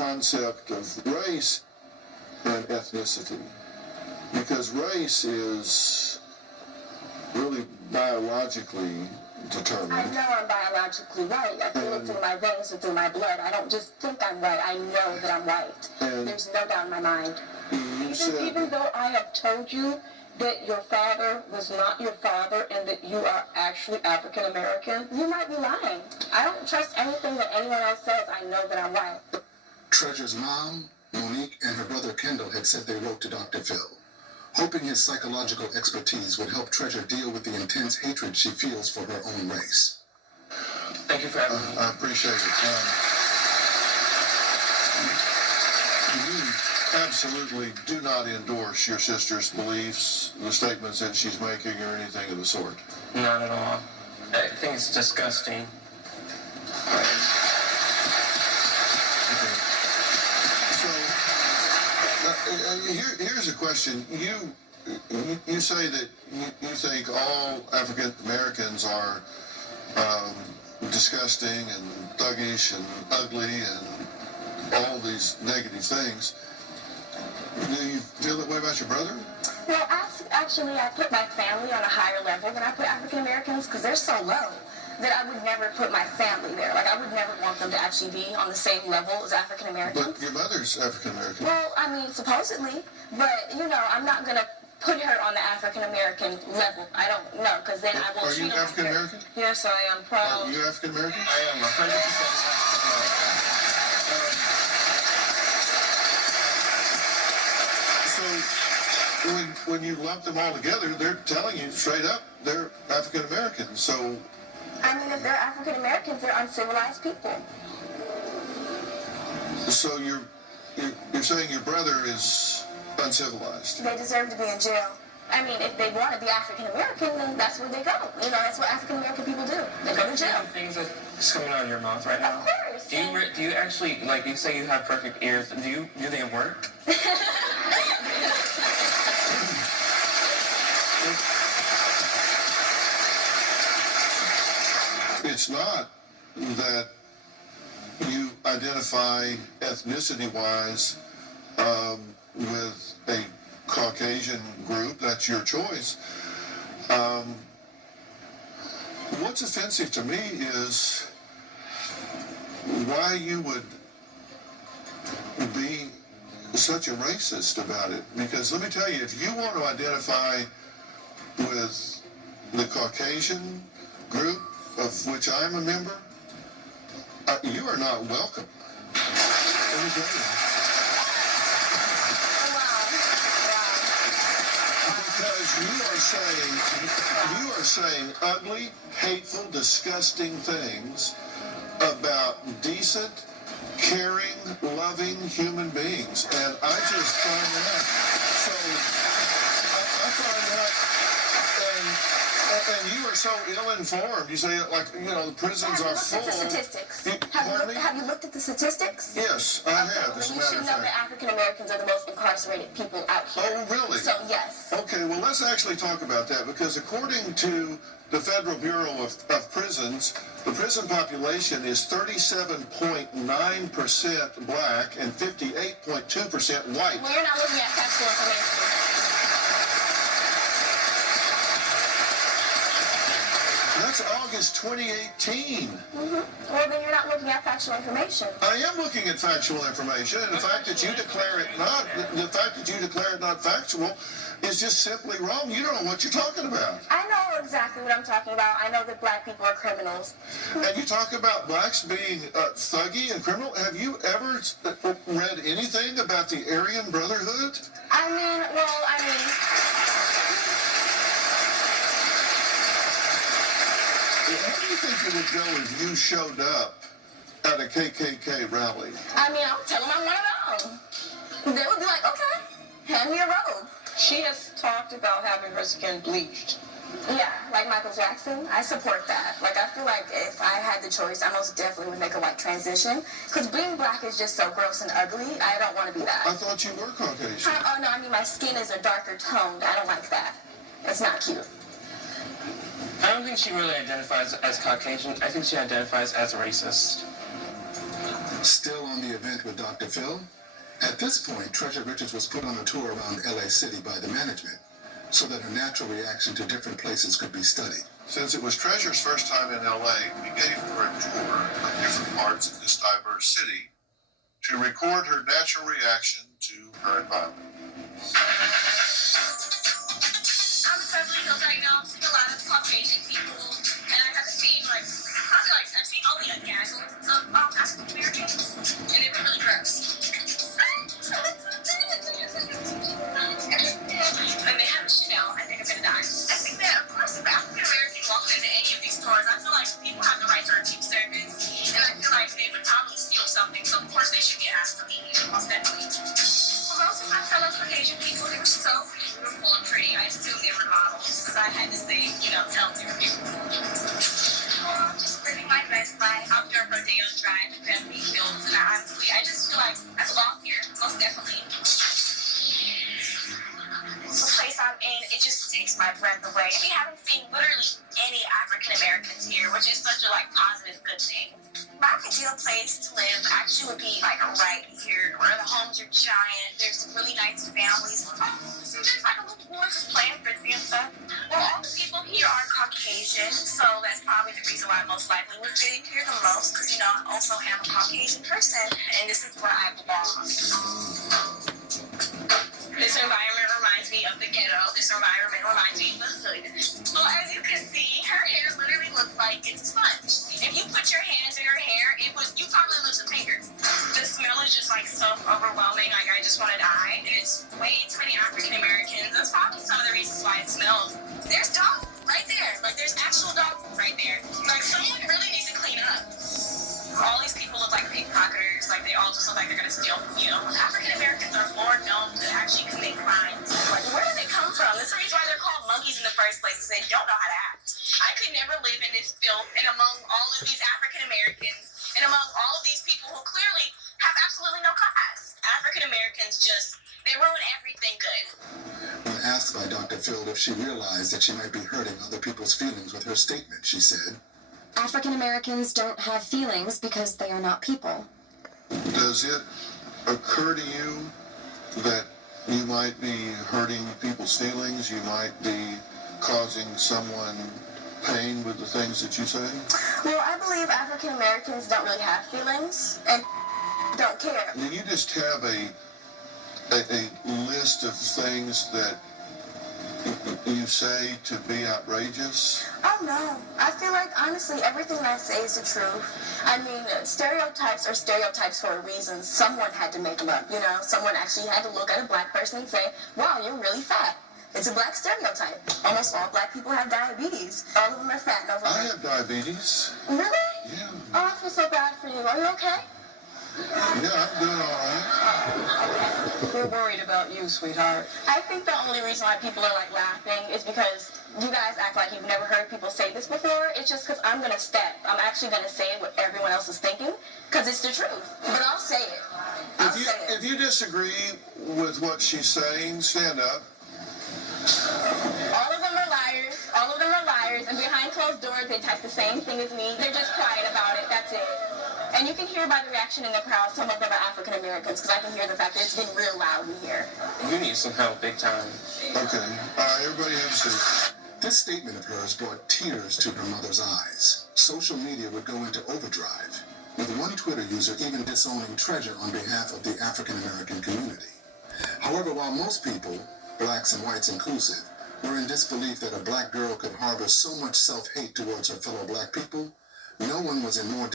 concept of race and ethnicity, because race is really biologically determined. I know I'm biologically white. I feel it through my veins and through my blood. I don't just think I'm white. I know that I'm white. There's no doubt in my mind. Even though I have told you that your father was not your father and that you are actually African American, you might be lying. I don't trust anything that anyone else says. I know that I'm white. Treasure's mom, Monique, and her brother Kendall had said they wrote to Dr. Phil, hoping his psychological expertise would help Treasure deal with the intense hatred she feels for her own race. Thank you for having me. I appreciate it. You absolutely do not endorse your sister's beliefs, the statements that she's making, or anything of the sort. Not at all. I think it's disgusting. Here's a question. You say that you think all African Americans are disgusting and thuggish and ugly and all these negative things. Do you feel that way about your brother? Well, actually, I put my family on a higher level than I put African Americans because they're so low that I would never put my family there. Like, I would never want them to actually be on the same level as African Americans. But your mother's African American. Well, I mean, supposedly. But, you know, I'm not going to put her on the African American level. I don't know, because then I won't. Are you African American? Yes, I am proud. Are you African American? I am 100% So, when you lump them all together, they're telling you straight up they're African American. So, I mean, if they're African Americans, they're uncivilized people. So you're saying your brother is uncivilized? They deserve to be in jail. I mean, if they want to be African American, then that's where they go. You know, that's what African American people do. They go to jail. Things that's coming out of your mouth right now. Of course. Do you actually, like, you say you have perfect ears? Do they work? It's not that you identify ethnicity-wise with a Caucasian group. That's your choice. What's offensive to me is why you would be such a racist about it. Because let me tell you, if you want to identify with the Caucasian group, of which I'm a member, you are not welcome. Let me tell you. Because you are saying ugly, hateful, disgusting things about decent, caring, loving human beings. And I just find that. So I find that. And you are so ill-informed. You say, like, you know, the prisons are full. Have you looked at the statistics? Have you looked at the statistics? Yes, I have. Well, you should know that African Americans are the most incarcerated people out here. Oh, really? So, yes. Okay, well, let's actually talk about that, because according to the Federal Bureau of Prisons, the prison population is 37.9% black and 58.2% white. Well, you're not looking at factual information. That's August 2018. Well, then you're not looking at factual information. I am looking at factual information, and the fact that you declare it not factual is just simply wrong. You don't know what you're talking about. I know exactly what I'm talking about. I know that black people are criminals. And you talk about blacks being thuggy and criminal. Have you ever read anything about the Aryan Brotherhood? I mean. How do you think it would go if you showed up at a KKK rally? I mean, I'll tell them I'm one of them. They would be like, okay, hand me a robe. She has talked about having her skin bleached. Yeah, like Michael Jackson. I support that. Like, I feel like if I had the choice, I most definitely would make a white transition. Because being black is just so gross and ugly. I don't want to be that. I thought you were Caucasian. Oh, no, I mean, my skin is a darker toned. I don't like that. It's not cute. I don't think she really identifies as Caucasian. I think she identifies as racist. Still on from the event with Dr. Phil, at this point, Treasure Richards was put on a tour around LA City by the management so that her natural reaction to different places could be studied. Since it was Treasure's first time in LA, we gave her a tour of different parts of this diverse city to record her natural reaction to her environment. I'm in Beverly Hills right now. I'm seeing a lot of Caucasian people, and I haven't seen I've seen only a gaggle of African Americans, and they were really gross. And they have a shell. I think I'm gonna die. I think that, of course, if African American walked into any of these stores, I feel like people have the right to repeat service, and I feel like they would probably steal something, so of course they should be asked to leave, most definitely. Well, most of my fellow Caucasian people, they were so beautiful and pretty. I assumed they were models, because I had to say, tell them they were beautiful. Well, I'm just living my best life out there on Rodeo Drive in Beverly Hills, and honestly, I just feel like I belong here, most definitely. The place I'm in, it just takes my breath away. We haven't seen literally any African Americans here, which is such a positive good thing. My ideal place to live actually would be right here, where the homes are giant. There's really nice families. So there's a little boy just playing frisbee and stuff. Well, all the people here are Caucasian, so that's probably the reason why I most likely would fit in here the most, because I also am a Caucasian person, and this is where I belong. This environment reminds me of the ghetto. This environment reminds me of the hood. Well, as you can see, her hair literally looks like it's a sponge. If you put your hands in her hair, you probably lose a finger. The smell is just so overwhelming. I just want to die. And it's way too many African Americans. That's probably some of the reasons why it smells. There's dogs right there. There's actual dogs right there. Someone really needs to clean up. All these people look like pickpocketers. They all just look like they're gonna steal from you. African Americans are more known to actually commit crimes. Where do they come from? That's the reason why they're called monkeys in the first place, because they don't know how to act. I could never live in this filth and among all of these African Americans and among all of these people who clearly have absolutely no class. African Americans they ruin everything good. When asked by Dr. Phil if she realized that she might be hurting other people's feelings with her statement, she said, African Americans don't have feelings because they are not people. Does it occur to you that you might be hurting people's feelings? You might be causing someone pain with the things that you say? Well, I believe African Americans don't really have feelings and don't care. Do you just have a list of things that you say to be outrageous? Oh no. I feel like honestly everything I say is the truth. Stereotypes are stereotypes for a reason. Someone had to make them up, Someone actually had to look at a black person and say, wow, you're really fat. It's a black stereotype. Almost all black people have diabetes. All of them are fat and overweight. I have diabetes. Really? Yeah. Oh, I feel so bad for you. Are you okay? Yeah, I'm doing all right. We're worried about you, sweetheart. I think the only reason why people are laughing is because you guys act like you've never heard people say this before. It's just because I'm going to step. I'm actually going to say what everyone else is thinking because it's the truth. But I'll say it. If you disagree with what she's saying, stand up. All of them are liars. All of them are liars. And behind closed doors, they type the same thing as me. They're just quiet about it. That's it. And you can hear by the reaction in the crowd, some of them are African Americans, because I can hear the fact that it's getting real loud in here. You need some help big time. Okay. All right, everybody have a seat. This statement of hers brought tears to her mother's eyes. Social media would go into overdrive, with one Twitter user even disowning Treasure on behalf of the African American community. However, while most people, blacks and whites inclusive, were in disbelief that a black girl could harbor so much self-hate towards her fellow black people, no one was in more